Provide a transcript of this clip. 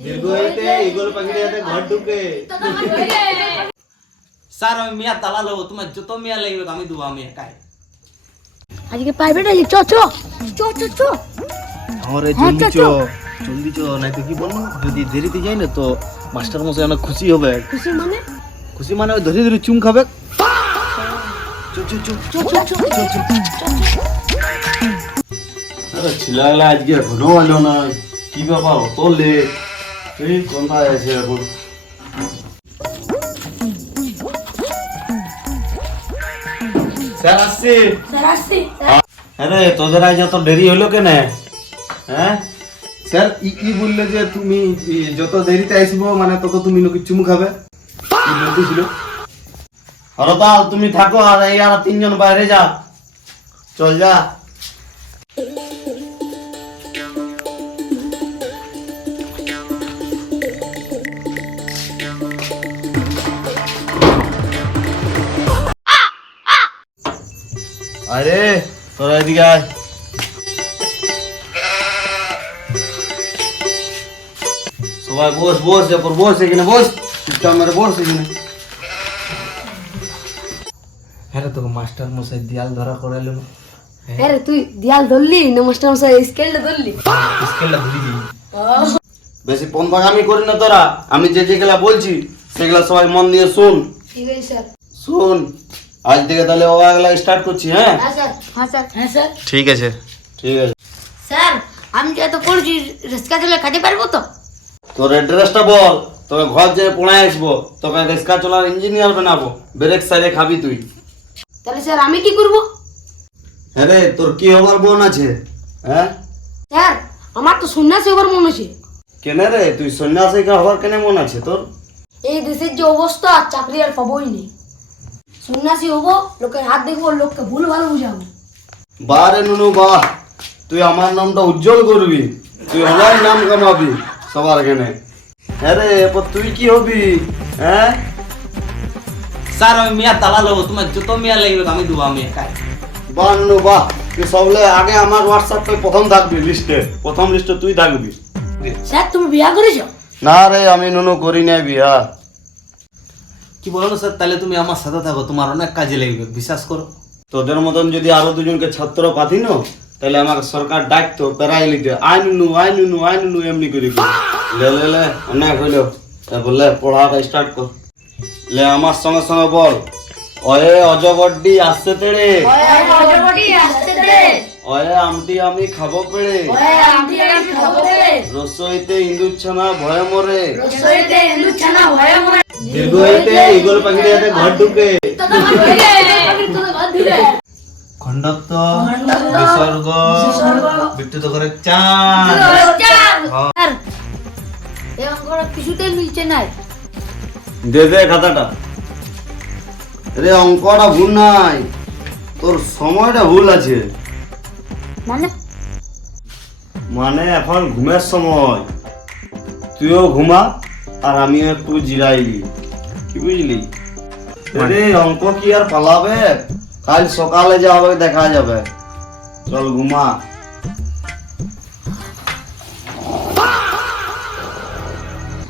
দীর্ঘ হইতে ইগল পাখির হাতে ঘর ঢুকে। স্যার আমি মিয়া তালা লবো, তোমার যত মিয়া লাগবে আমি দেবো, আমি একাই। আজকে প্রাইভেট আছে, চ চ চ চ চ। আমারে জলদি চ, নাই তো কি বলবো, যদি দেরিতে যাই না তো মাস্টার মশাই অনেক খুশি হবে। খুশি মানে? খুশি মানে ওই ধরে ধরে চুম খাবে। আরে ছেলেগুলা আজকে এখনো এলো না, কি ব্যাপার অত লেট? এই কোনটায় আছে এখন? স্যার আসছি। স্যার আসছি। আরে তোদের আজ এত দেরি হলো কেন? হ্যাঁ স্যার ই বললে যে তুমি যত দেরিতে আসবো মানে তত তুমি নাকি চুমু খাবে, কি বলতেছিল? হরতাল তুমি থাকো, আর এই আর তিনজন বাইরে যা, চল যা। আরে তোরা এদিকে আয়। সবাই বস বস, এরপর বস এখানে, বস চুপচাপ মেরে বস এখানে। হ্যাঁ তোকে মাস্টার মশাই দেয়াল ধরা করাইলো না? আরে তুই দেয়াল ধরলি না মাস্টার মশাই স্কেলটা ধরলি? স্কেলটা ধরি দিই। বেশি পন্থাগামি করি না তোরা, আমি যে যেগুলা বলছি সেগুলা সবাই মন দিয়ে শোন। ঠিক আছে স্যার। শোন, আজ থেকে তাহলে ওগুলা স্টার্ট করছি। হ্যাঁ হ্যাঁ স্যার। হ্যাঁ স্যার। হ্যাঁ স্যার। ঠিক আছে ঠিক আছে। স্যার আমি যে এত পড়ছি রিস্কা চলে কাজে পারবো তো? তোর অ্যাড্রেসটা বল, তোকে ঘর যেয়ে পড়ায় আসবো, তোকে রিক্সা চলার ইঞ্জিনিয়ার বানাবো, ব্রেক সাইডে খাবি তুই। তাহলে স্যার আমি কি করব? হ্যাঁ রে, তোর কি হবার মন আছে? হ্যাঁ স্যার আমার তো সন্ন্যাসী হবার মন আছে। কেন রে, তুই সন্ন্যাসী হবার কেন মন আছে তোর? এই দেশের যে অবস্থা চাকরি আর পাবোই নেই। সন্ন্যাসী হবো, লোকের হাত দেখবো, লোককে ভুল ভালো বুঝাবো। বাহ রে নুনু বাহ, তুই আমার নামটা উজ্জ্বল করবি, তুই অনেক নাম কামাবি সবার এখানে। হ্যাঁ রে, এরপর তুই কি হবি? হ্যাঁ স্যার আমি মিয়া তালা লবো, তোমার যত মিয়া লাগবে আমি দেবো, আমি একাই। বাহ নুনু বাহ, তুই সবলে আগে আমার হোয়াটসঅ্যাপে প্রথম থাকবি লিস্টে, প্রথম লিস্টে তুই থাকবি। স্যার তুমি বিয়া করেছো? না রে, আমি নুনু করি নাই বিয়া। কি বলো না স্যার, তাহলে তুমি আমার সাথে থাকো, তোমার অনেক কাজে লাগবে, বিশ্বাস করো। তোদের মতন যদি আরো দুজনকে ছাত্র পাতি না, তাহলে আমাকে সরকার ডাকতো প্যারাই লিখতে, আই নুনু আই নুনু আই নুনু এমনি করি। লে লে লে অনেক হইলো, তারপর লে পড়াটা স্টার্ট কর। লে আমার সঙ্গে সঙ্গে বল, অয়ে অজগরডি আসতে তেড়ে, অয়ে আমটি আমি খাবো পেড়ে, রসইতে ইন্দুর ছানা ভয়ে মরে, দীর্ঘ হইতে ইগল পাখির হাতে ঘর ঢুকে। খণ্ডত্ব বিসর্গ বিদ্যুৎ করে চাঁদ। এই অঙ্কটা কিছুতেই মিলছে নাই। দে দে খাতাটা। রে অঙ্কটা ভুল নাই, তোর সময়টা ভুল আছে। মানে মানে এখন ঘুমের সময়, তুইও ঘুমা আর আমিও একটু জিরাই, কি বুঝলি? রে অঙ্ক কি আর পালাবে? কাল সকালে যা হবে দেখা যাবে, চল ঘুমা।